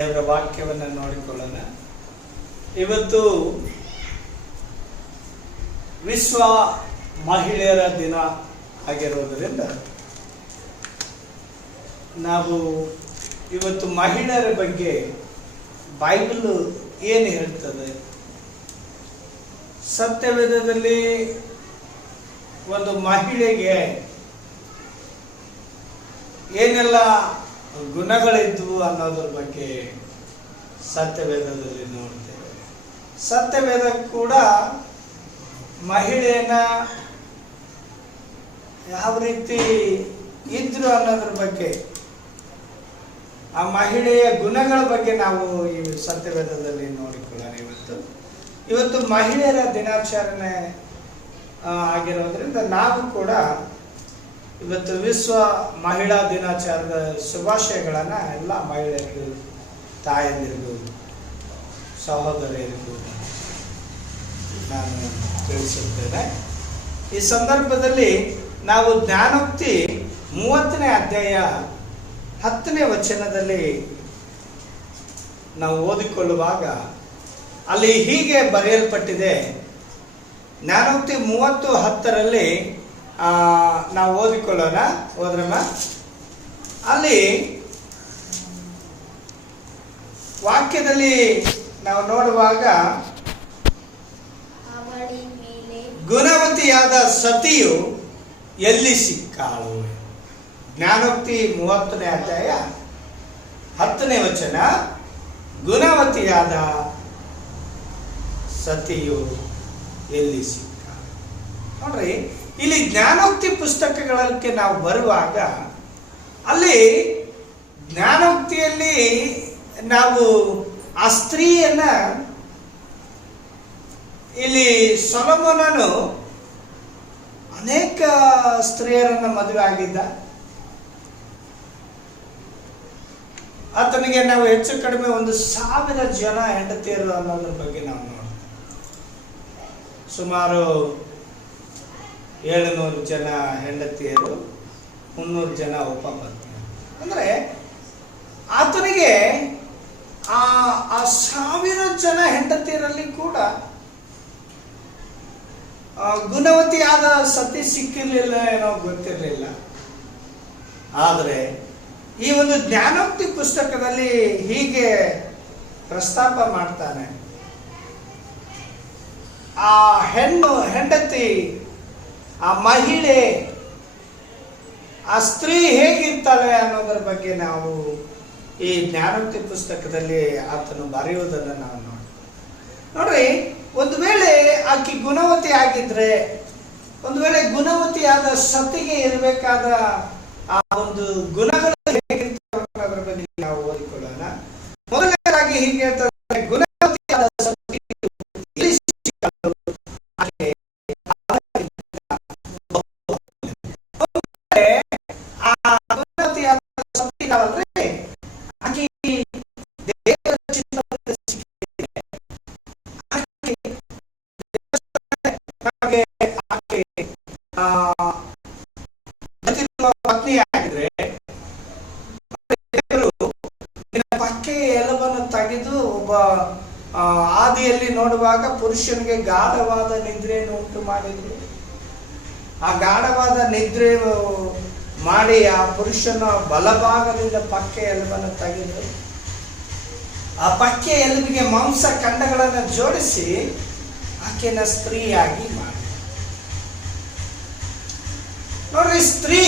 ದೇವರ ವಾಕ್ಯವನ್ನು ನೋಡಿಕೊಳ್ಳೋಣ. ಇವತ್ತು ವಿಶ್ವ ಮಹಿಳೆಯರ ದಿನ ಆಗಿರೋದರಿಂದ ನಾವು ಇವತ್ತು ಮಹಿಳೆಯರ ಬಗ್ಗೆ ಬೈಬಲ್ ಏನು ಹೇಳ್ತದೆ, ಸತ್ಯವೇದದಲ್ಲಿ ಒಂದು ಮಹಿಳೆಗೆ ಏನೆಲ್ಲ ಗುಣಗಳಿದ್ವು ಅನ್ನೋದ್ರ ಬಗ್ಗೆ ಸತ್ಯವೇದದಲ್ಲಿ ನೋಡ್ತೇವೆ. ಸತ್ಯವೇದ ಕೂಡ ಮಹಿಳೆಯನ್ನ ಯಾವ ರೀತಿ ಇದ್ರು ಅನ್ನೋದ್ರ ಬಗ್ಗೆ, ಆ ಮಹಿಳೆಯ ಗುಣಗಳ ಬಗ್ಗೆ ನಾವು ಈ ಸತ್ಯವೇದದಲ್ಲಿ ನೋಡಿಕೊಳ್ಳೋಣ. ಇವತ್ತು ಮಹಿಳೆಯರ ದಿನಾಚರಣೆ ಆಗಿರೋದ್ರಿಂದ ನಾವು ಕೂಡ ಇವತ್ತು ವಿಶ್ವ ಮಹಿಳಾ ದಿನಾಚರಣೆದ ಶುಭಾಶಯಗಳನ್ನ ಎಲ್ಲ ಮಹಿಳೆಯರಿಗೂ, ತಾಯಂದಿರಿಗೂ, ಸಹೋದರಿಯರಿಗೂ ನಾನು ತಿಳಿಸುತ್ತೇನೆ. ಈ ಸಂದರ್ಭದಲ್ಲಿ ನಾವು ಜ್ಞಾನೋಕ್ತಿ 30ನೇ ಅಧ್ಯಾಯ 10ನೇ ವಚನದಲ್ಲಿ ನಾವು ಓದಿಕೊಳ್ಳುವಾಗ ಅಲ್ಲಿ ಹೀಗೆ ಬರೆಯಲ್ಪಟ್ಟಿದೆ. ಜ್ಞಾನೋಕ್ತಿ 30:10ರಲ್ಲಿ ನಾವು ಓದಿಕೊಳ್ಳೋಣ. ಹೋದ್ರಮ್ಮ, ಅಲ್ಲಿ ವಾಕ್ಯದಲ್ಲಿ ನಾವು ನೋಡುವಾಗ ಗುಣವತಿಯಾದ ಸತಿಯು ಎಲ್ಲಿ ಸಿಕ್ಕಾಳು. ಜ್ಞಾನೋಕ್ತಿ 30ನೇ ಅಧ್ಯಾಯ 10ನೇ ವಚನ, ಗುಣವತಿಯಾದ ಸತಿಯು ಎಲ್ಲಿ ಸಿಕ್ಕಾಳು. ನೋಡ್ರಿ, ಇಲ್ಲಿ ಜ್ಞಾನೋಕ್ತಿ ಪುಸ್ತಕಗಳಿಗೆ ನಾವು ಬರುವಾಗ ಅಲ್ಲಿ ಜ್ಞಾನೋಕ್ತಿಯಲ್ಲಿ ನಾವು ಆ ಸ್ತ್ರೀಯನ್ನ, ಇಲ್ಲಿ ಸೊಲೊಮೋನನು ಅನೇಕ ಸ್ತ್ರೀಯರನ್ನ ಮದುವೆ ಆಗಿದ್ದ. ಆತನಿಗೆ ನಾವು ಹೆಚ್ಚು ಕಡಿಮೆ 1,000 ಜನ ಹೆಂಡತಿಯರು ಅನ್ನೋದ್ರ ಬಗ್ಗೆ ನಾವು ನೋಡ್ತೀವಿ. ಸುಮಾರು 700 ಜನ ಹೆಂಡತಿಯರು, 300 ಜನ ಉಪಪತ್ನಿಯರು. ಅಂದರೆ ಆತನಿಗೆ ಆ 1000 ಜನ ಹೆಂಡತಿಯರಲ್ಲಿ ಕೂಡ ಗುಣವತಿಯಾದ ಸತಿ ಸಿಕ್ಕಿರಲಿಲ್ಲ, ಏನೋ ಗೊತ್ತಿರಲಿಲ್ಲ. ಆದರೆ ಈ ಒಂದು ಜ್ಞಾನೋಕ್ತಿ ಪುಸ್ತಕದಲ್ಲಿ ಹೀಗೆ ಪ್ರಸ್ತಾಪ ಮಾಡ್ತಾನೆ. ಆ ಹೆಂಡತಿ, ಆ ಮಹಿಳೆ, ಆ ಸ್ತ್ರೀ ಹೇಗಿರ್ತಾಳೆ ಅನ್ನೋದರ ಬಗ್ಗೆ ನಾವು ಈ ಜ್ಞಾನೋಕ್ತಿ ಪುಸ್ತಕದಲ್ಲಿ ಆತನು ಬರೆಯುವುದನ್ನು ನಾವು ನೋಡ್ರಿ. ಒಂದು ವೇಳೆ ಆಕೆ ಗುಣವತಿ ಆಗಿದ್ರೆ, ಒಂದು ವೇಳೆ ಗುಣವತಿಯಾದ ಸತಿಗೆ ಇರಬೇಕಾದ ಆ ಒಂದು ಗುಣಗಳು ಹೇಗಿರ್ತಾವೆ ಅನ್ನೋದ್ರ ಬಗ್ಗೆ ನಾವು ಓದಿಕೊಳ್ಳೋಣ. ಮೊದಲನೇದಾಗಿ ಹೀಗೆ ಹೇಳ್ತಾರೆ, ಗುಣವತಿಯಾದ ಸತಿ ಪತ್ನಿಯಾಗಿದ್ರೆ ಪಕ್ಕೆ ಎಲ್ಲವನ್ನು ತೆಗೆದು ಒಬ್ಬ ಆದಿಯಲ್ಲಿ ನೋಡುವಾಗ ಪುರುಷನಿಗೆ ಗಾಢವಾದ ನಿದ್ರೆಯನ್ನು ಉಂಟು ಮಾಡಿದ್ರು. ಆ ಗಾಢವಾದ ನಿದ್ರೆ ಮಾಡಿ ಆ ಪುರುಷನ ಬಲಭಾಗದಿಂದ ಪಕ್ಕೆ ಎಲುಬನ್ನು ತೆಗೆದು ಆ ಪಕ್ಕೆ ಎಲುಬಿಗೆ ಮಾಂಸ ಖಂಡಗಳನ್ನು ಜೋಡಿಸಿ ಆಕೆನ ಸ್ತ್ರೀಯಾಗಿ ಮಾಡಿ. ನೋಡ್ರಿ, ಸ್ತ್ರೀ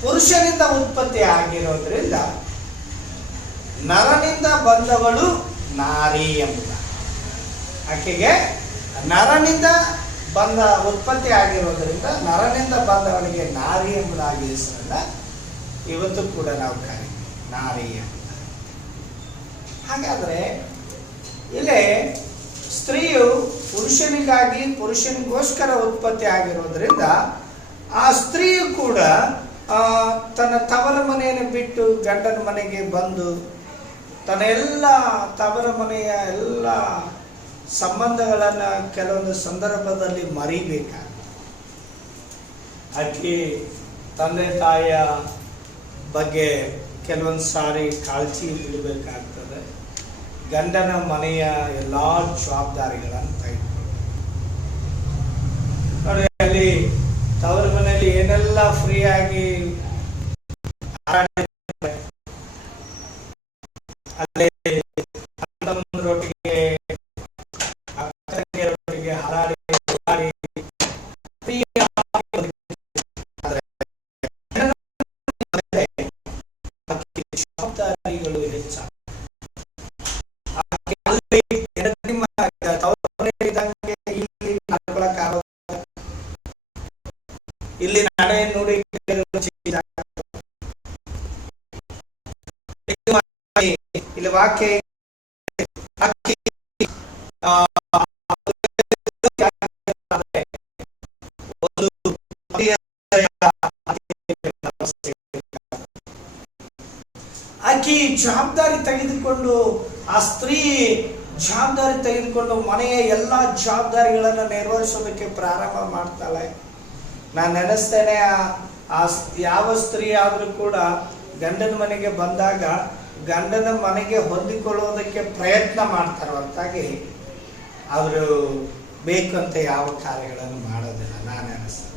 ಪುರುಷನಿಂದ ಉತ್ಪತ್ತಿ ಆಗಿರೋದ್ರಿಂದ ನರನಿಂದ ಬಂದವಳು ನಾರಿ ಎಂಬುದ, ಆಕೆಗೆ ನರನಿಂದ ಬಂದ ಉತ್ಪತ್ತಿ ಆಗಿರೋದ್ರಿಂದ ನರನಿಂದ ಬಂದವಳಿಗೆ ನಾರಿ ಎಂಬುದಾಗಿ ಹೆಸರನ್ನ ಇವತ್ತು ಕೂಡ ನಾವು ಕರೀತೀವಿ, ನಾರಿ ಎಂಬುದ. ಹಾಗಾದ್ರೆ ಇಲ್ಲೇ ಸ್ತ್ರೀಯು ಪುರುಷನಿಗೋಸ್ಕರ ಉತ್ಪತ್ತಿ ಆಗಿರೋದ್ರಿಂದ ಆ ಸ್ತ್ರೀಯು ಕೂಡ ತನ್ನ ತವರ ಮನೆಯನ್ನು ಬಿಟ್ಟು ಗಂಡನ ಮನೆಗೆ ಬಂದು ತನ್ನ ಎಲ್ಲ ತವರ ಮನೆಯ ಎಲ್ಲ ಸಂಬಂಧಗಳನ್ನು ಕೆಲವೊಂದು ಸಂದರ್ಭದಲ್ಲಿ ಮರಿಬೇಕಾಗ್ತದೆ. ಆಕೆ ತಂದೆ ತಾಯಿಯ ಬಗ್ಗೆ ಕೆಲವೊಂದು ಸಾರಿ ಕಾಳಜಿ ಬಿಡಬೇಕಾಗ್ತದೆ. ಗಂಡನ ಮನೆಯ ಎಲ್ಲ ಜವಾಬ್ದಾರಿಗಳನ್ನು ತೆಗೆದುಕೊಳ್ಳಬೇಕು. ನೋಡಿ, ಅಲ್ಲಿ ತವರ ಮನೆಯಲ್ಲಿ ಏನೆಲ್ಲ ಫ್ರೀಯಾಗಿ ಅಲ್ಲಿ ಅಣ್ಣನೊಟ್ಟಿಗೆ ಅಕ್ಕಂದಿರೊಟ್ಟಿಗೆ ಹಾರಾಡಿ ಜವಾಬ್ದಾರಿಗಳು ಹೆಚ್ಚಾಗ ಇಲ್ಲಿ ನಡೆ ನುಡಿ ಇಲ್ಲಿ ವಾಕ್ಯ ಆಕಿ ಜವಾಬ್ದಾರಿ ತೆಗೆದುಕೊಂಡು, ಆ ಸ್ತ್ರೀ ಜವಾಬ್ದಾರಿ ತೆಗೆದುಕೊಂಡು ಮನೆಯ ಎಲ್ಲ ಜವಾಬ್ದಾರಿಗಳನ್ನು ನಿರ್ವಹಿಸೋದಕ್ಕೆ ಪ್ರಾರಂಭ ಮಾಡ್ತಾಳೆ. ನಾನು ನೆನೆಸ್ತೇನೆ, ಯಾವ ಸ್ತ್ರೀ ಆದರೂ ಕೂಡ ಗಂಡನ ಮನೆಗೆ ಬಂದಾಗ ಗಂಡನ ಮನೆಗೆ ಹೊಂದಿಕೊಳ್ಳೋದಕ್ಕೆ ಪ್ರಯತ್ನ ಮಾಡ್ತಾರೆ ಹೊರತಾಗಿ ಅವರು ಬೇಕಂತ ಯಾವ ಕಾರ್ಯಗಳನ್ನು ಮಾಡೋದಿಲ್ಲ, ನಾನು ಅನಿಸ್ತೇನೆ.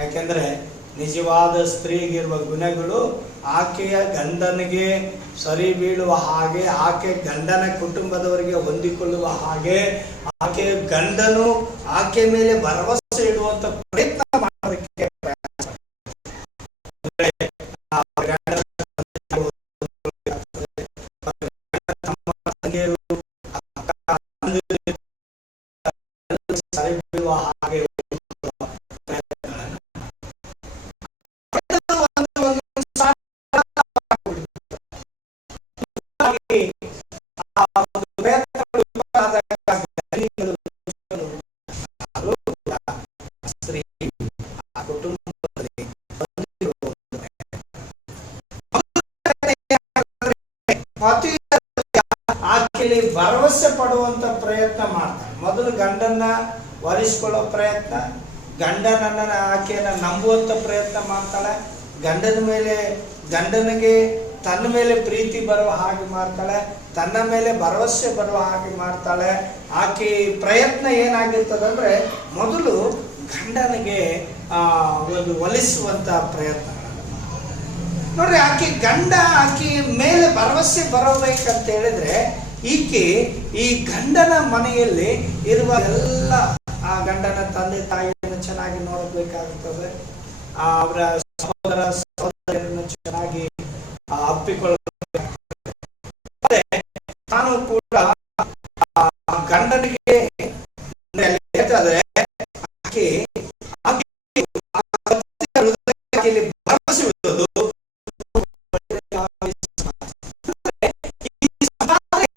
ಯಾಕೆಂದರೆ ನಿಜವಾದ ಸ್ತ್ರೀಗಿರುವ ಗುಣಗಳು ಆಕೆಯ ಗಂಡನಿಗೆ ಸರಿ ಬೀಳುವ ಹಾಗೆ, ಆಕೆ ಗಂಡನ ಕುಟುಂಬದವರಿಗೆ ಹೊಂದಿಕೊಳ್ಳುವ ಹಾಗೆ, ಆಕೆಯ ಗಂಡನು ಆಕೆ ಮೇಲೆ ಭರವಸೆ ಇಡುವಂತ ಪ್ರಯತ್ನ ಮಾಡೋದಕ್ಕೆ ಸರಿ ಬೀಳುವ ಹಾಗೆ ಆಕೆಯಲ್ಲಿ ಭರವಸೆ ಪಡುವಂತ ಪ್ರಯತ್ನ ಮಾಡ್ತಾಳೆ. ಮೊದಲು ಗಂಡನ್ನ ವರಿಸಿಕೊಳ್ಳೋ ಪ್ರಯತ್ನ, ಗಂಡನನ್ನ ಆಕೆಯನ್ನ ನಂಬುವಂತ ಪ್ರಯತ್ನ ಮಾಡ್ತಾಳೆ. ಗಂಡನಿಗೆ ತನ್ನ ಮೇಲೆ ಪ್ರೀತಿ ಬರುವ ಹಾಗೆ ಮಾಡ್ತಾಳೆ, ತನ್ನ ಮೇಲೆ ಭರವಸೆ ಬರುವ ಹಾಗೆ ಮಾಡ್ತಾಳೆ. ಆಕೆ ಪ್ರಯತ್ನ ಏನಾಗಿರ್ತದಂದ್ರೆ ಮೊದಲು ಗಂಡನಿಗೆ ಒಂದು ಒಲಿಸುವಂತ ಪ್ರಯತ್ನ. ನೋಡ್ರಿ, ಆಕೆ ಮೇಲೆ ಭರವಸೆ ಬರಬೇಕಂತ ಹೇಳಿದ್ರೆ ಈಕೆ ಈ ಗಂಡನ ಮನೆಯಲ್ಲಿ ಇರುವ ಎಲ್ಲ ಆ ಗಂಡನ ತಂದೆ ತಾಯಿಯನ್ನು ಚೆನ್ನಾಗಿ ನೋಡಬೇಕಾಗುತ್ತದೆ. ಅವರ ಸಹೋದರ ಸಹೋದರಿಯನ್ನು ಚೆನ್ನಾಗಿ ಅಪ್ಪಿಕೊಳ್ಳಬೇಕಾಗುತ್ತದೆ. ತಾನು ಕೂಡ ಗಂಡನಿಗೆ ಭರವಸೆ ಇಡುವುದು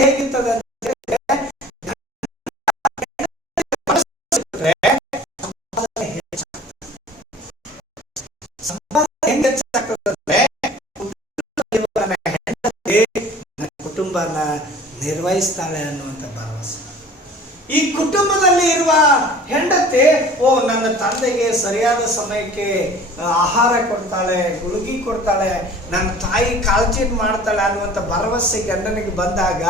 ಹೇಗಿರ್ತದೆ ಕುಟುಂಬನ ನಿರ್ವಹಿಸ್ತಾಳೆ ಅನ್ನುವಂಥ ಭರವಸೆ. ಈ ಕುಟುಂಬದಲ್ಲಿ ಇರುವ ಹೆಂಡತಿ ನನ್ನ ತಂದೆಗೆ ಸರಿಯಾದ ಸಮಯಕ್ಕೆ ಆಹಾರ ಕೊಡ್ತಾಳೆ, ಗುಳಿಗೆ ಕೊಡ್ತಾಳೆ, ನನ್ನ ತಾಯಿ ಕಾಳಜಿ ಮಾಡ್ತಾಳೆ ಅನ್ನುವಂಥ ಭರವಸೆ ಗಂಡನಿಗೆ ಬಂದಾಗ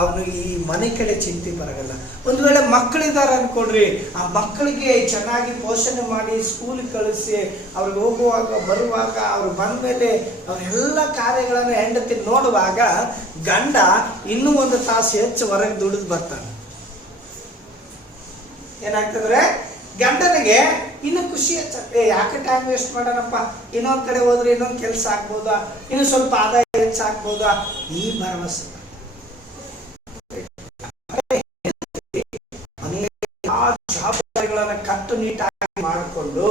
ಅವನು ಈ ಮನೆ ಕಡೆ ಚಿಂತೆ ಬರಗಲ್ಲ. ಒಂದು ವೇಳೆ ಮಕ್ಕಳಿದ್ದಾರೆ ಅನ್ಕೊಡ್ರಿ, ಆ ಮಕ್ಕಳಿಗೆ ಚೆನ್ನಾಗಿ ಪೋಷಣೆ ಮಾಡಿ ಸ್ಕೂಲಿಗೆ ಕಳಿಸಿ ಅವ್ರಿಗೆ ಹೋಗುವಾಗ ಬರುವಾಗ ಅವ್ರು ಬಂದ ಮೇಲೆ ಅವರೆಲ್ಲ ಕಾರ್ಯಗಳನ್ನು ಹೆಂಡತಿ ನೋಡುವಾಗ ಗಂಡ ಇನ್ನೂ ಒಂದು ತಾಸು ಹೆಚ್ಚು ಹೊರಗೆ ದುಡಿದು ಬರ್ತಾನೆ. ಏನಾಗ್ತದ್ರೆ ಗಂಡನಿಗೆ ಇನ್ನು ಖುಷಿ ಹೆಚ್ಚತ್ತೆ, ಯಾಕೆ ಟೈಮ್ ವೇಸ್ಟ್ ಮಾಡೋಣಪ್ಪ, ಇನ್ನೊಂದ್ ಕಡೆ ಹೋದ್ರೆ ಇನ್ನೊಂದು ಕೆಲಸ ಆಗ್ಬೋದಾ, ಇನ್ನು ಸ್ವಲ್ಪ ಆದಾಯ ಹೆಚ್ಚಾಗ್ಬೋದಾ, ಈ ಭರವಸೆ. ಜವಾಬ್ದಾರಿಗಳನ್ನ ಕಟ್ಟುನಿಟ್ಟಾಗಿ ಮಾಡಿಕೊಂಡು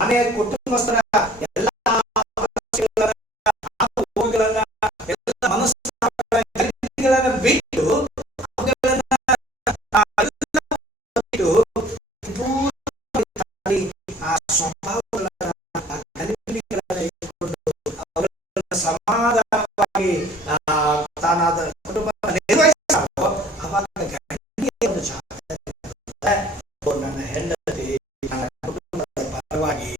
ಮನೆಯ ಕುಟುಂಬಸ್ಥರ ಎಲ್ಲ ಮನಸ್ಸುಗಳನ್ನ ಬಿಟ್ಟು ಆ ಸ್ವಭಾವಗಳನ್ನು ಸಮಾಧಾನವಾಗಿ ತಾನಾದ ಕುಟುಂಬ ನಿರ್ವಹಿಸ್ತಾರೋ ಅವಾಗ ಗಂಡಿಗೆ ಒಂದು ನನ್ನ ಹೆಂಡತಿ ನನ್ನ ಕುಟುಂಬದ ಪರವಾಗಿ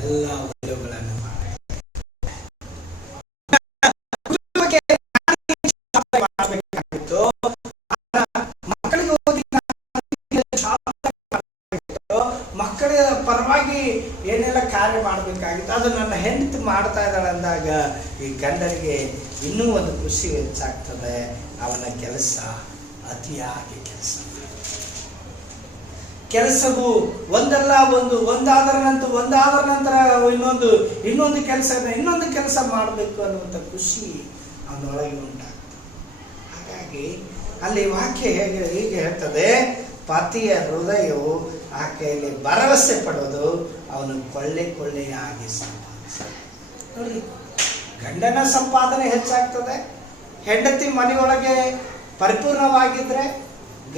ಎಲ್ಲ ಉದ್ಯೋಗಗಳನ್ನು ಮಾಡಿ ಮಾಡ್ತಾ ಇದ್ದಾಳೆ ಅಂದಾಗ ಈ ಗಂಡನಿಗೆ ಇನ್ನೂ ಒಂದು ಖುಷಿ ಹೆಚ್ಚಾಗ್ತದೆ. ಅವನ ಕೆಲಸ ಅತಿಯಾಗಿ ಕೆಲಸವು ಒಂದಲ್ಲ ಒಂದಾದರ ನಂತರ ಇನ್ನೊಂದು ಕೆಲಸ ಮಾಡಬೇಕು ಅನ್ನುವಂಥ ಖುಷಿ ಅವನೊಳಗೆ ಉಂಟಾಗ್ತದೆ. ಹಾಗಾಗಿ ಅಲ್ಲಿ ವಾಕ್ಯ ಹೀಗೆ ಹೇಳ್ತದೆ, ಪತಿಯ ಹೃದಯವು ಆಕೆಯಲ್ಲಿ ಭರವಸೆ ಪಡೋದು, ಅವನು ಕೊಳ್ಳೆಯಾಗಿ ಸಂಪಾದಿಸ. ನೋಡಿ, ಗಂಡನ ಸಂಪಾದನೆ ಹೆಚ್ಚಾಗ್ತದೆ. ಹೆಂಡತಿ ಮನೆಯೊಳಗೆ ಪರಿಪೂರ್ಣವಾಗಿದ್ರೆ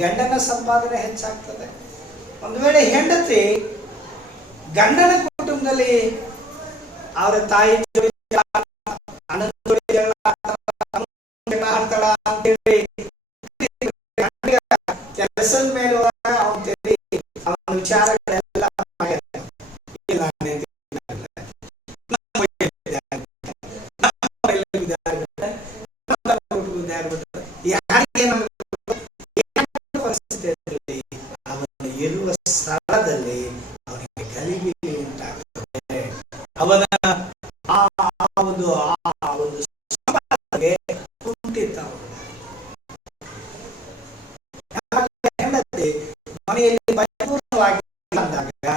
ಗಂಡನ ಸಂಪಾದನೆ ಹೆಚ್ಚಾಗ್ತದೆ. ಒಂದು ವೇಳೆ ಹೆಂಡತಿ ಗಂಡನ ಕುಟುಂಬದಲ್ಲಿ ಅವರ ತಾಯಿ ಅಂತೇಳಿ ಕೆಲಸದ ಮೇಲೆ ಅವನ ವಿಚಾರಗಳೆಲ್ಲ ಪರಿಸ್ಥಿತಿಯಲ್ಲಿ ಅವನು ಇರುವ ಸ್ಥಳದಲ್ಲಿ ಅವನಿಗೆ ಗಲಿಬಿಲಿ ಉಂಟಾಗುತ್ತದೆ. ಅವನ ಒಂದು ಕುಂಠಿತ ಮನೆಯಲ್ಲಿ ಪರಿಪೂರ್ಣವಾಗಿ ಅಂದಾಗ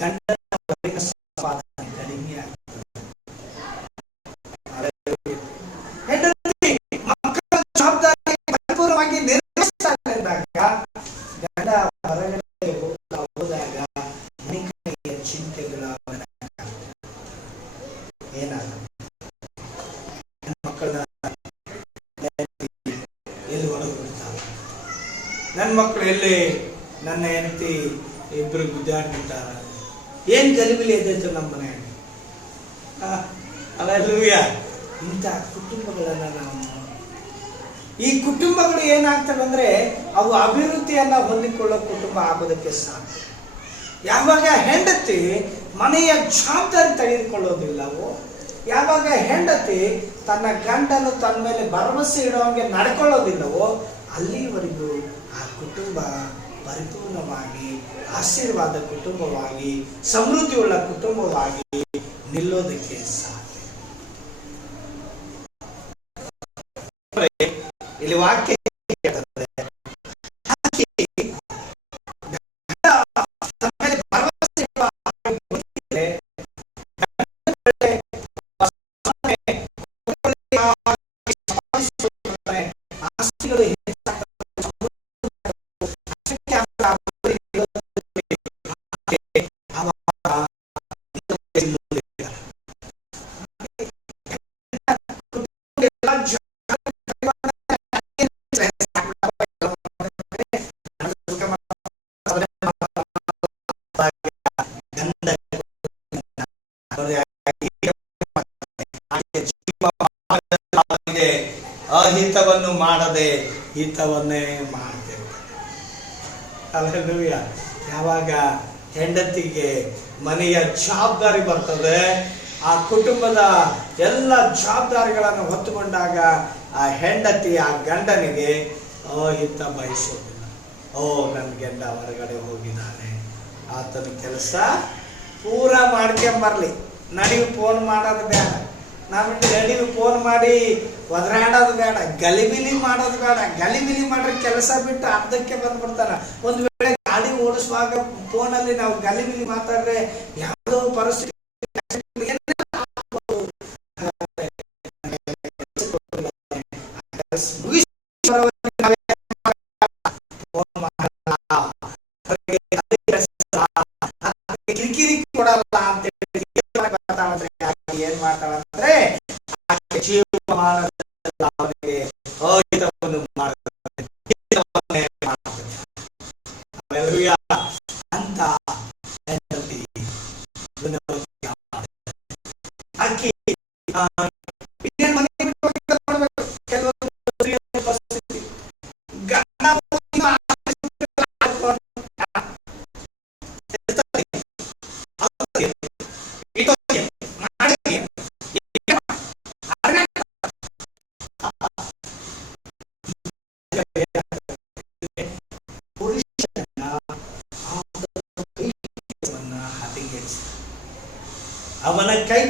ಗಂಡನ ಸಂಪಾದನೆ ಕಡಿಮೆ ಆಗ್ತದೆ. ಹೆಂಡತಿ ಮಕ್ಕಳ ಜವಾಬ್ದಾರಿ ಪರಿಪೂರ್ಣವಾಗಿ ನಿರ್ವಹಿಸ್ತಾರೆ ಅಂದಾಗ ಗಂಡ ಹೊರಗಡೆ ಹೋದಾಗ ಮನೆಯ ಚಿಂತೆಗಳು ಏನಾಗುತ್ತೆ? ನನ್ನ ಮಕ್ಕಳನ್ನ ಎಲ್ಲಿ ಹೊರಗೆ ಬಿಡ್ತಾರೆ, ನನ್ನ ಮಕ್ಕಳು ಎಲ್ಲಿ, ನನ್ನ ಹೆಂಡತಿ ಇಬ್ಬರು ಗುದ್ದಾಡ್ಬಿಟ್ಟಾರ, ಏನ್ ಗಲಿಬಿಲಿ ಎದ್ದೈತು ನಮ್ಮ ಮನೆಯಾಗ. ಅಲ್ಲೆಲ್ಲೂಯ್ಯ. ಇಂಥ ಕುಟುಂಬಗಳನ್ನ ನಾವು, ಈ ಕುಟುಂಬಗಳು ಏನಾಗ್ತವೆ ಅಂದ್ರೆ ಅವು ಅಭಿವೃದ್ಧಿಯನ್ನ ಹೊಂದಿಕೊಳ್ಳೋ ಕುಟುಂಬ ಆಗೋದಕ್ಕೆ ಸಾಧ್ಯ. ಯಾವಾಗ ಹೆಂಡತಿ ಮನೆಯ ಜವಾಬ್ದಾರಿ ತೆಗೆದುಕೊಳ್ಳೋದಿಲ್ಲವೋ, ಯಾವಾಗ ಹೆಂಡತಿ ತನ್ನ ಗಂಡನು ತನ್ನ ಮೇಲೆ ಭರವಸೆ ಇಡುವಂಗೆ ನಡ್ಕೊಳ್ಳೋದಿಲ್ಲವೋ, ಅಲ್ಲಿವರೆಗೂ ಆ ಕುಟುಂಬ ಪರಿಪೂರ್ಣವಾಗಿ ಆಶೀರ್ವಾದ ಕುಟುಂಬವಾಗಿ ಸಮೃದ್ಧಿಯುಳ್ಳ ಕುಟುಂಬವಾಗಿ ನಿಲ್ಲೋದಕ್ಕೆ ಸಾಧ್ಯ. ಇಲ್ಲಿ ವಾಕ್ಯ ಅಹಿತವನ್ನು ಮಾಡದೆ ಹಿತವನ್ನೇ ಮಾಡ್ತೇವೆ. ಅಲ್ಲೆಲ್ಲೂಯ್ಯ. ಯಾವಾಗ ಹೆಂಡತಿಗೆ ಮನೆಯ ಜವಾಬ್ದಾರಿ ಬರ್ತದೆ, ಆ ಕುಟುಂಬದ ಎಲ್ಲ ಜವಾಬ್ದಾರಿಗಳನ್ನು ಹೊತ್ತುಕೊಂಡಾಗ ಆ ಹೆಂಡತಿ ಆ ಗಂಡನಿಗೆ ಅಹಿತ ಬಯಸೋದಿಲ್ಲ. ನನ್ನ ಗಂಡ ಹೊರಗಡೆ ಹೋಗಿದ್ದಾನೆ, ಆತನ ಕೆಲಸ ಪೂರ ಮಾಡ್ಕೊಂಬರ್ಲಿ, ನಡಿಗೆ ಫೋನ್ ಮಾಡೋದು ಬೇಡ, ನಡಿಗೆ ಫೋನ್ ಮಾಡಿ ಒದರಾಡೋದು ಬೇಡ, ಗಲಿಬಿಲಿ ಮಾಡೋದು ಬೇಡ. ಗಲಿಬಿಲಿ ಮಾಡ್ರೆ ಕೆಲಸ ಬಿಟ್ಟು ಅರ್ಧಕ್ಕೆ ಬಂದ್ಬಿಡ್ತಾರ. ಒಂದು ವೇಳೆ ಗಾಡಿ ಓಡಿಸುವಾಗ ಫೋನಲ್ಲಿ ನಾವು ಗಲಿಬಿಲಿ ಮಾತಾಡ್ರೆ ಯಾವುದೋ ಪರಿಸ್ಥಿತಿ ಕಿರಿಕಿರಿ ಕೊಡಲ್ಲ ಅಂತ ಏನ್ ಮಾಡ್ತಾಳಂದ್ರೆ ಜೀವಮಾನದಲ್ಲಿ ಅವನಿಗೆ ಅಹಿತವನ್ನು ಮಾಡುತ್ತದೆ. ಅಂತ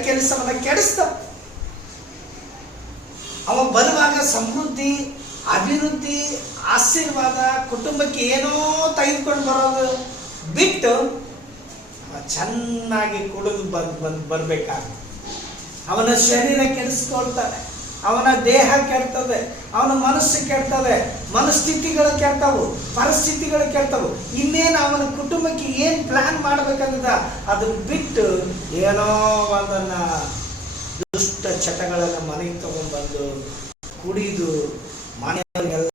ಕೆಲಸವನ್ನ ಕೆಡಿಸ್ತಾವ. ಅವ ಬರುವಾಗ ಸಮೃದ್ಧಿ, ಅಭಿವೃದ್ಧಿ, ಆಶೀರ್ವಾದ, ಕುಟುಂಬಕ್ಕೆ ಏನೋ ತೆಗೆದುಕೊಂಡು ಬರೋದು ಬಿಟ್ಟು ಚೆನ್ನಾಗಿ ಕುಡಿದು ಬರ್ಬೇಕಾಗುತ್ತೆ. ಅವನ ಶರೀರ ಕೆಡಿಸ್ಕೊಳ್ತಾನೆ, ಅವನ ದೇಹ ಕೆಡ್ತದೆ, ಅವನ ಮನಸ್ಸು ಕೆಡ್ತದೆ, ಮನಸ್ಥಿತಿಗಳು ಕೆಡ್ತವು, ಪರಿಸ್ಥಿತಿಗಳು ಕೆಡ್ತವು. ಇನ್ನೇನು ಅವನ ಕುಟುಂಬಕ್ಕೆ ಏನು ಪ್ಲಾನ್ ಮಾಡ್ಬೇಕಂದ ಅದನ್ನ ಬಿಟ್ಟು ಏನೋ ಒಂದನ್ನ ದುಷ್ಟ ಚಟಗಳನ್ನು ಮನೆಗೆ ತಗೊಂಡ್ಬಂದು ಕುಡಿದು ಮನೆಯವರಿಗೆಲ್ಲ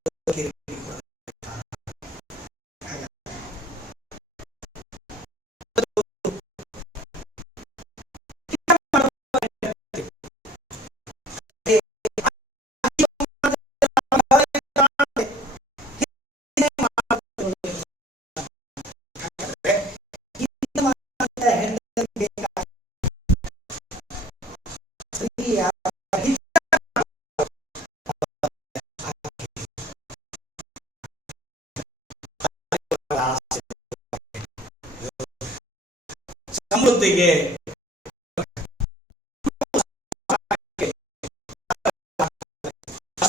ಸಮೃದ್ಧಿಗೆ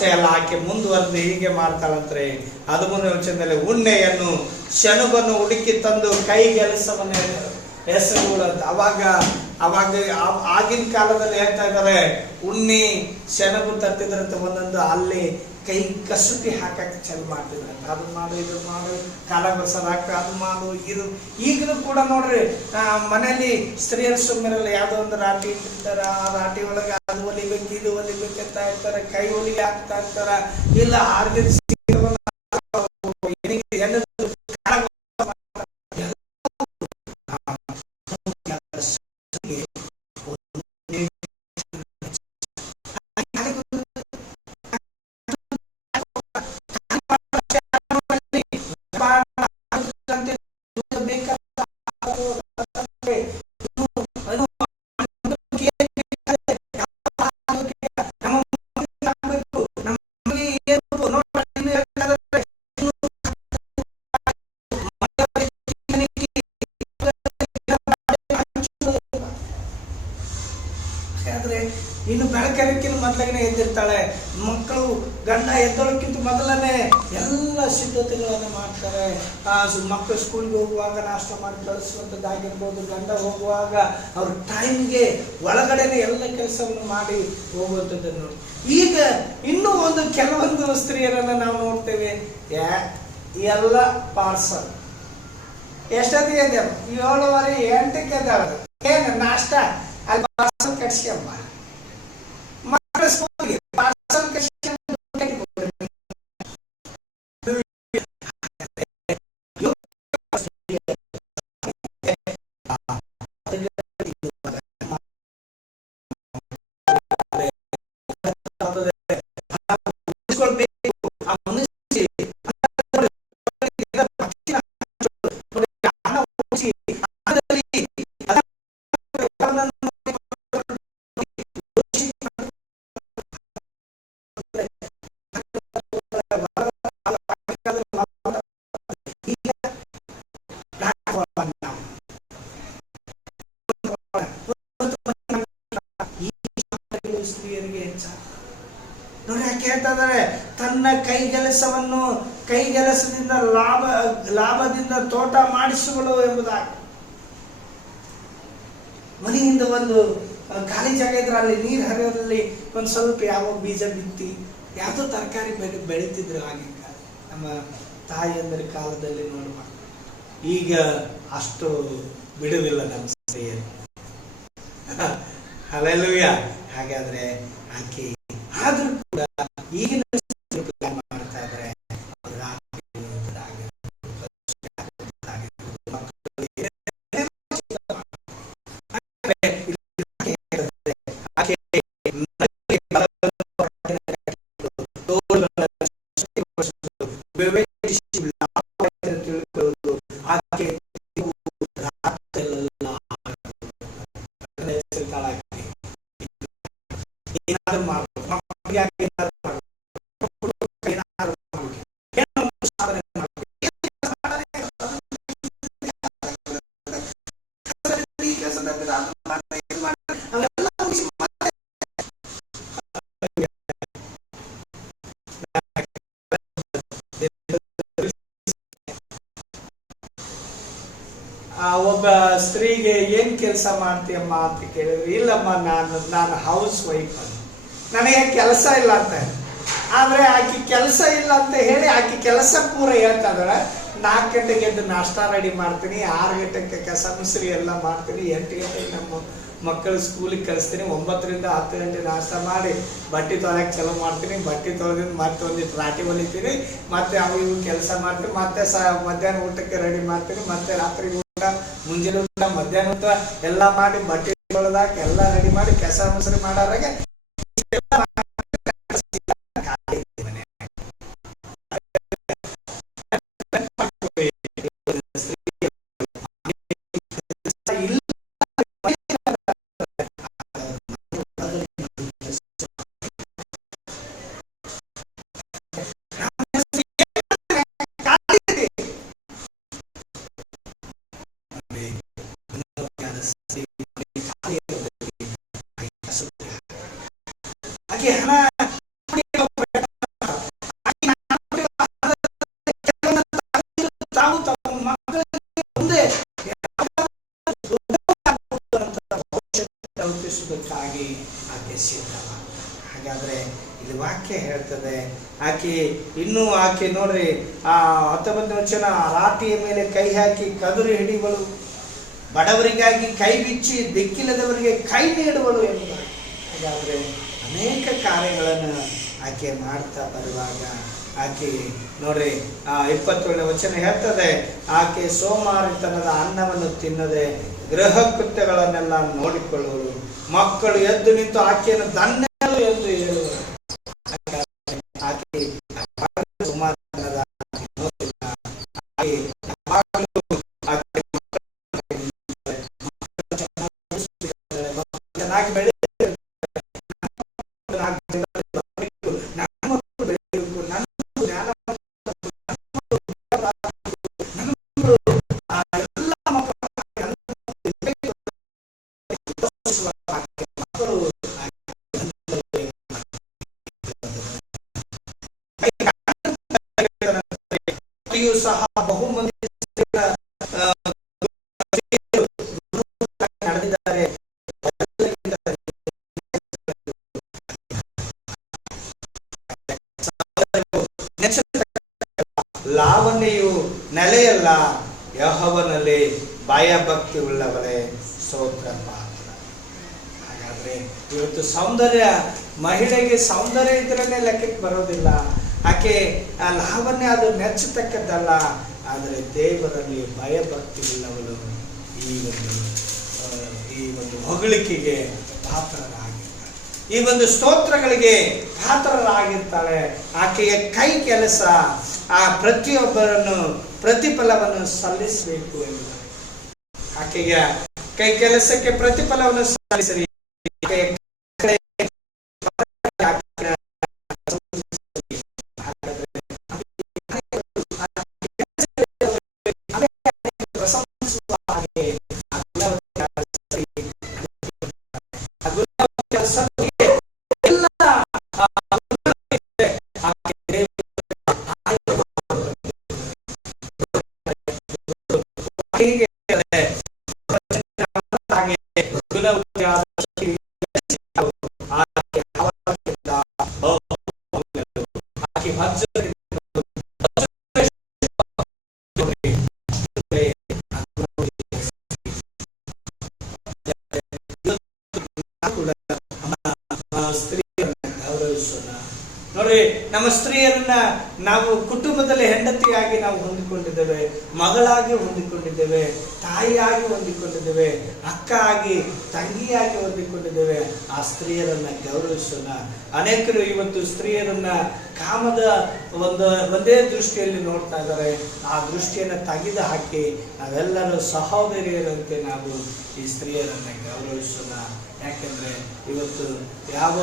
ಎಲ್ಲ ಆಕೆ ಮುಂದುವರೆದು ಹೀಗೆ ಮಾಡ್ತಾಳಂದ್ರೆ 13ನೇ ವಚನದಲ್ಲಿ ಉಣ್ಣೆಯನ್ನು ಶಣಬನ್ನು ಹುಡುಕಿ ತಂದು ಕೈಗೆಲಸವನ್ನು ಹೆಸರುಗಳಂತ. ಅವಾಗ ಆಗಿನ ಕಾಲದಲ್ಲಿ ಹೇಳ್ತಾ ಇದ್ದಾರೆ, ಉಣ್ಣೆ ಶಣಬು ತರ್ತಿದ್ರಂತ ಒಂದೊಂದು ಅಲ್ಲಿ ಕೈ ಕಸೂತಿ ಹಾಕಕ್ಕೆ ಚಲ್ ಮಾಡ್ತಿದ್ರಂತ. ಅದು ಮಾಡು, ಇದು ಮಾಡು, ಕಾಲ ಬರ್ಸೋದಾಕ ಅದು ಮಾಡು, ಇದು. ಈಗಲೂ ಕೂಡ ನೋಡ್ರಿ, ಮನೆಯಲ್ಲಿ ಸ್ತ್ರೀಯರ ಸುಮ್ಮನಿರಲ್ಲ, ಯಾವುದೋ ಒಂದು ರಾಟಿ ಇಟ್ಟಿರ್ತಾರ, ಆ ರಾಟಿ ಒಳಗೆ ಅದು ಹೊಲಿಬೇಕು, ಇದು ಹೊಲಿಬೇಕಂತ ಇರ್ತಾರೆ, ಕೈ ಹೊಲಿಗೆ ಹಾಕ್ತಾ ಇರ್ತಾರ. ಇಲ್ಲ ಆರ್ಗನ್ ಇನ್ನು ಬೆಳಕರಿಕಿನ ಮೊದಲನೇ ಎದ್ದಿರ್ತಾಳೆ. ಮಕ್ಕಳು ಗಂಡ ಎದ್ದೋಳಕ್ಕಿಂತ ಮೊದಲನೇ ಎಲ್ಲ ಸಿದ್ಧತೆಗಳನ್ನು ಮಾಡ್ತಾರೆ. ಮಕ್ಕಳು ಸ್ಕೂಲ್ಗೆ ಹೋಗುವಾಗ ನಾಷ್ಟ ಮಾಡಿ ಕಳಿಸುವಂಥದ್ದಾಗಿರ್ಬೋದು, ಗಂಡ ಹೋಗುವಾಗ ಅವ್ರ ಟೈಮ್ಗೆ ಒಳಗಡೆನೆ ಎಲ್ಲ ಕೆಲಸವನ್ನು ಮಾಡಿ ಹೋಗುವಂಥದ್ದು ನೋಡಿ. ಈಗ ಇನ್ನೂ ಕೆಲವೊಂದು ಸ್ತ್ರೀಯರನ್ನು ನಾವು ನೋಡ್ತೇವೆ, ಎಲ್ಲ ಪಾರ್ಸಲ್ ಎಷ್ಟೊತ್ತಿಗೆ ಎದ್ದೇಳು, 7:30 8ಕ್ಕೆ ಎದ್ದೇಳು, ಏನು ನಾಷ್ಟ ಅಲ್ಲಿ ಪಾರ್ಸಲ್ ಕಟ್ಸ್ಕೊಂಬ, ಮಕ್ಕಳ ಸ್ಕೂಲ್ಗೆ ಪಾರ್ಸಲ್ ಕಟ್ಸ್ಕೊಂಬ. ನೋಡಿ ಯಾಕೆ ಹೇಳ್ತಾ ಇದ್ದಾರೆ, ತನ್ನ ಕೈಗೆಲಸದಿಂದ ಲಾಭದಿಂದ ತೋಟ ಮಾಡಿಸುಗಳು ಎಂಬುದಾಗಿ. ಮನೆಯಿಂದ ಒಂದು ಖಾಲಿ ಜಾಗ ಇದ್ರೆ ಅಲ್ಲಿ ನೀರು ಹರಿಯೋದ್ರಲ್ಲಿ ಒಂದು ಸ್ವಲ್ಪ ಯಾವ ಬೀಜ ಬಿತ್ತಿ ಯಾವುದೋ ತರಕಾರಿ ಬೆಳೀತಿದ್ರು ಆಗಿನ ನಮ್ಮ ತಾಯಿಯಂದ್ರ ಕಾಲದಲ್ಲಿ ನೋಡುವ. ಈಗ ಅಷ್ಟು ಬಿಡುವಿಲ್ಲ ನಮ್ಮ ಸ್ತ್ರೀಯರು. ಹಲ್ಲೆಲೂಯ. ಹಾಗಾದ್ರೆ ಆಕೆ ಆದ್ರೂ ಕೂಡ ಈಗಿನ ಪ್ಲಾನ್ ಮಾಡ್ತಾ ಇದ್ರೆ ಒಬ್ಬ ಸ್ತ್ರೀಗೆ ಏನ್ ಕೆಲಸ ಮಾಡ್ತೀಯಮ್ಮ ಅಂತ ಕೇಳಿದ್ರು, ಇಲ್ಲಮ್ಮ ನಾನು ಹೌಸ್ ವೈಫ್ ಅಂತ, ನನಗೆ ಕೆಲಸ ಇಲ್ಲ ಅಂತ. ಆದ್ರೆ ಆಕಿ ಕೆಲಸ ಇಲ್ಲ ಅಂತ ಹೇಳಿ ಆಕಿ ಕೆಲಸ ಪೂರ ಹೇಳ್ತಾ ಇದಾಳೆ. 4 ಗಂಟೆಗೆ ಎದ್ದು ನಾಷ್ಟಾ ರೆಡಿ ಮಾಡ್ತೀನಿ, 6 ಗಂಟೆಗೆ ಕಸ ಮುಸ್ರಿ ಎಲ್ಲ ಮಾಡ್ತೀನಿ, 8 ಗಂಟೆಗೆ ನಮ್ಮ ಮಕ್ಕಳು ಸ್ಕೂಲಿಗೆ ಕಳಿಸ್ತೀನಿ, 9 ರಿಂದ 10 ಗಂಟೆ ನಾಷ್ಟ ಮಾಡಿ ಬಟ್ಟೆ ತೊಳೆಯಕ್ಕೆ ಚಲೋ ಮಾಡ್ತೀನಿ, ಬಟ್ಟೆ ತೊಳೆದಿಂದ ಮತ್ತೆ ಒಂದಿಟ್ಟು ರಾಟಿ ಹೊಲಿತೀನಿ, ಮತ್ತೆ ಅವು ಇವು ಕೆಲಸ ಮಾಡ್ತೀನಿ, ಮತ್ತೆ ಮಧ್ಯಾಹ್ನ ಊಟಕ್ಕೆ ರೆಡಿ ಮಾಡ್ತೀನಿ, ಮತ್ತೆ ರಾತ್ರಿ ಊಟ, ಮುಂಜಾನೆ ಊಟ, ಮಧ್ಯಾಹ್ನ ಊಟ ಎಲ್ಲ ಮಾಡಿ ಬಟ್ಟೆ ತೊಳೆದಾಕ ಎಲ್ಲ ರೆಡಿ ಮಾಡಿ ಕಸ ಮುಸ್ರಿ ಮಾಡೋರಾಗ ರೂಪಿಸುವುದಕ್ಕಾಗಿ ಆಕೆ ಸಿದ್ಧವ. ಹಾಗಾದ್ರೆ ಇದು ವಾಕ್ಯ ಹೇಳ್ತದೆ, ಆಕೆ ನೋಡ್ರಿ 19ನೇ ವಚನ, ರಾಟಿಯ ಮೇಲೆ ಕೈ ಹಾಕಿ ಕದುರು ಹಿಡಿಯುವಳು, ಬಡವರಿಗಾಗಿ ಕೈ ಬಿಚ್ಚಿ ದಿಕ್ಕಿಲ್ಲದವರಿಗೆ ಕೈ ನೀಡುವಳು ಎಂಬ. ಹಾಗಾದ್ರೆ ಅನೇಕ ಕಾರ್ಯಗಳನ್ನು ಆಕೆ ಮಾಡ್ತಾ ಬರುವಾಗ ಆಕೆ ನೋಡ್ರಿ 27ನೇ ವಚನ ಹೇಳ್ತದೆ, ಆಕೆ ಸೋಮಾರಿತನದ ಅನ್ನವನ್ನು ತಿನ್ನದೆ ಗೃಹ ಕೃತ್ಯಗಳನ್ನೆಲ್ಲ ನೋಡಿಕೊಳ್ಳುವಳು, ಮಕ್ಕಳು ಎದ್ದು ನಿಂತು ಆಕೆಯನ್ನು ಧನ್ಯರು ಎಂದು ಹೇಳುವರು. ಆಕೆ ಸೋಮಾರಿತನದ ಚೆನ್ನಾಗಿ ಬೆಳೆ ಸಹ ಬಹುಮಂದಿ ನಡೆದಿದ್ದಾರೆ. ಲಾವಣ್ಯವು ನೆಲೆಯಲ್ಲ, ಯೆಹೋವನಲ್ಲಿ ಭಯಭಕ್ತಿ ಉಳ್ಳವರೇ ಸ್ತೋತ್ರ ಪಾತ್ರ. ಹಾಗಾದ್ರೆ ಇವತ್ತು ಸೌಂದರ್ಯ, ಮಹಿಳೆಗೆ ಸೌಂದರ್ಯ ಇದ್ರೇ ಲೆಕ್ಕಕ್ಕೆ ಬರೋದಿಲ್ಲ. ಆಕೆ ಲಾವಣ್ಯ ಅದು ಮೆಚ್ಚತಕ್ಕದ್ದಲ್ಲ, ಆದರೆ ದೇವರಲ್ಲಿ ಭಯಭಕ್ತಿ ಉಳ್ಳವಳು ಈ ಒಂದು ಹೊಗಳಿಕೆಗೆ ಪಾತ್ರರಾಗಿರ್ತಾಳೆ, ಈ ಒಂದು ಸ್ತೋತ್ರಗಳಿಗೆ ಪಾತ್ರರಾಗಿರ್ತಾಳೆ. ಆಕೆಯ ಕೈ ಕೆಲಸ ಆ ಪ್ರತಿಯೊಬ್ಬರನ್ನು ಪ್ರತಿಫಲವನ್ನು ಸಲ್ಲಿಸಬೇಕು ಎಂದು, ಆಕೆಯ ಕೈ ಕೆಲಸಕ್ಕೆ ಪ್ರತಿಫಲವನ್ನು ಸಲ್ಲಿಸಲಿ. ನೋಡ್ರಿ, ನಮ್ಮ ಸ್ತ್ರೀಯರನ್ನ ನಾವು ಕುಟುಂಬದಲ್ಲಿ ಹೆಂಡತಿಯಾಗಿ ನಾವು ಹೊಂದಿಕೊಂಡಿದ್ದೇವೆ, ಮಗಳಾಗಿ ಹೊಂದಿಕೊಂಡಿದ್ದೇವೆ, ತಾಯಿಯಾಗಿ ಹೊಂದಿಕೊಂಡಿದ್ದೇವೆ, ಅಕ್ಕ ಆಗಿ ತಂಗಿಯಾಗಿ ಹೊಂದಿಕೊಂಡಿದ್ದೇವೆ. ಆ ಸ್ತ್ರೀಯರನ್ನ ಗೌರವಿಸೋಣ. ಅನೇಕರು ಇವತ್ತು ಸ್ತ್ರೀಯರನ್ನ ಕಾಮದ ಒಂದೇ ದೃಷ್ಟಿಯಲ್ಲಿ ನೋಡ್ತಾ ಇದ್ದಾರೆ. ಆ ದೃಷ್ಟಿಯನ್ನು ತೆಗೆದು ಹಾಕಿ ನಾವೆಲ್ಲರೂ ಸಹೋದರಿಯರಂತೆ ನಾವು ಈ ಸ್ತ್ರೀಯರನ್ನ ಗೌರವಿಸೋಣ. ಯಾಕೆಂದ್ರೆ ಇವತ್ತು ಯಾವ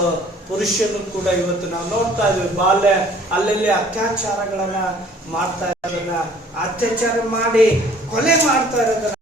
ಪುರುಷನು ಕೂಡ ಇವತ್ತು ನಾವು ನೋಡ್ತಾ ಇದ್ವಿ, ಬಾಲ್ಯ ಅಲ್ಲಲ್ಲಿ ಅತ್ಯಾಚಾರಗಳನ್ನ ಮಾಡ್ತಾ ಇರೋದನ್ನ, ಅತ್ಯಾಚಾರ ಮಾಡಿ ಕೊಲೆ ಮಾಡ್ತಾ ಇರೋದನ್ನ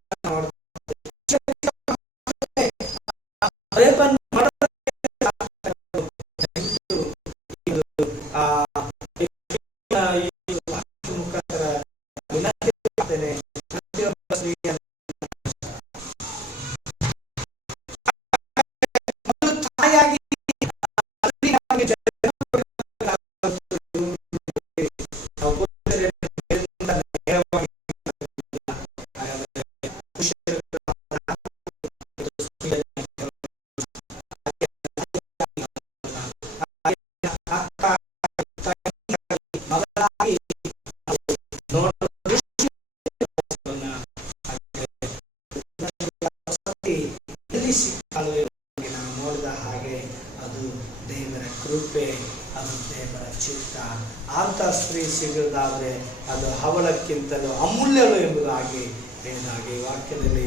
ಸ್ತ್ರೀ ಸಿಗುವುದಾದರೆ ಅದು ಹವಳಕ್ಕಿಂತಲೂ ಅಮೂಲ್ಯಳು ಎಂಬುದಾಗಿ ಹೇಳಿದಾಗೆ ವಾಕ್ಯದಲ್ಲಿ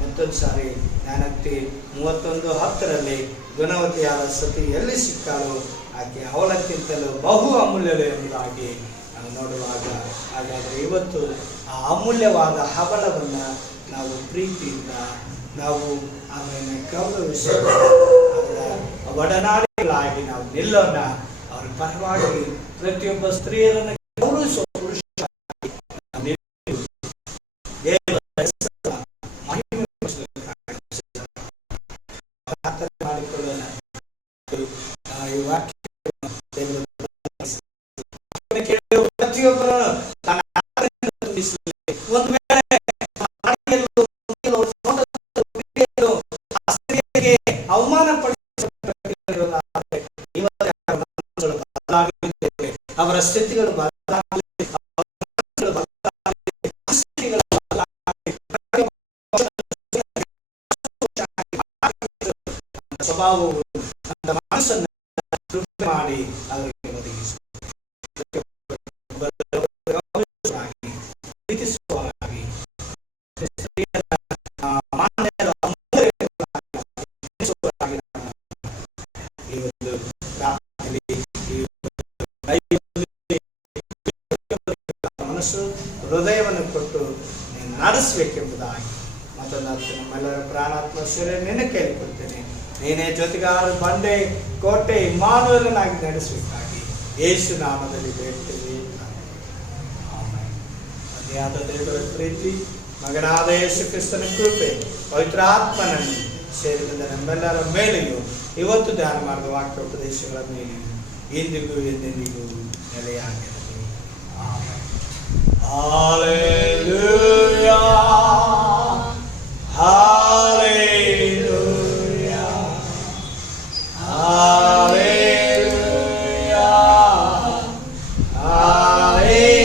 ಮತ್ತೊಂದು ಸಾರಿ ಜ್ಞಾನೋಕ್ತಿ 31:10 ಗುಣವತಿಯಾದ ಸತಿ ಎಲ್ಲಿ ಸಿಕ್ಕಾಳು ಆಕೆ ಹವಳಕ್ಕಿಂತಲೂ ಬಹು ಅಮೂಲ್ಯಳು ಎಂಬುದಾಗಿ ನಾವು ನೋಡುವಾಗ, ಹಾಗಾದರೆ ಇವತ್ತು ಆ ಅಮೂಲ್ಯವಾದ ಹವಳವನ್ನು ನಾವು ಪ್ರೀತಿಯಿಂದ ನಾವು ಆಮೇಲೆ ಗೌರವಿಸಿ ಅವರ ಒಡನಾಡಿಗಳಾಗಿ ನಾವು ನಿಲ್ಲೋಣ. ಅವ್ರ ಪರವಾಗಿ ಪ್ರತಿಯೊಬ್ಬ ಸ್ತ್ರೀಯರನ್ನು ಗೌರವಿಸುವ ಪುರುಷ ಮಾಡಿಕೊಳ್ಳೋಣ. ಈ ವಾಕ್ಯ ಪ್ರತಿಯೊಬ್ಬರು ಒಂದು ವೇಳೆ ಅವಮಾನ ಅವರ ಸ್ಥಿತಿಗಳು ಸ್ವಭಾವವು ಅಂತ ಮನಸ್ಸನ್ನು ಮಾಡಿ ಅವರಿಗೆ ಒದಗಿಸಿ ಮನಸ್ಸು ಹೃದಯವನ್ನು ಕೊಟ್ಟು ನಡೆಸಬೇಕೆಂಬುದಾಗಿ ಮತ್ತೊಂದು ನಮ್ಮೆಲ್ಲರ ಪ್ರಾಣಾತ್ಮ ಶರೀರ ನಿನ್ನ ಕೈಲಿ ಕೊಡ್ತೇನೆ. ನೀನೇ ಜೊತೆಗಾರ, ಬಂಡೆ, ಕೋಟೆ, ಇಮ್ಮಾನುವೇಲನಾಗಿ ನಡೆಸಬೇಕಾಗಿ ಯೇಸು ನಾಮದಲ್ಲಿ ಬೇಡ್ತೇವೆ. ತಂದೆಯಾದ ದೇವರ ಪ್ರೀತಿ, ಮಗನಾದ ಯೇಸು ಕ್ರಿಸ್ತನ ಕೃಪೆ, ಪವಿತ್ರಾತ್ಮನನ್ನು ಸೇರಿದ ನಮ್ಮೆಲ್ಲರ ಮೇಲೆಯೂ ಇವತ್ತು ಧ್ಯಾನ ಮಾಡಿದ ವಾಕ್ಯ ಉಪದೇಶಗಳ ಮೇಲೆಯೂ ಇಂದಿಗೂ ಎಂದೆಂದಿಗೂ ನೆಲೆಯಾಗಿರಲಿ. Hallelujah, hallelujah, hallelujah, hallelujah.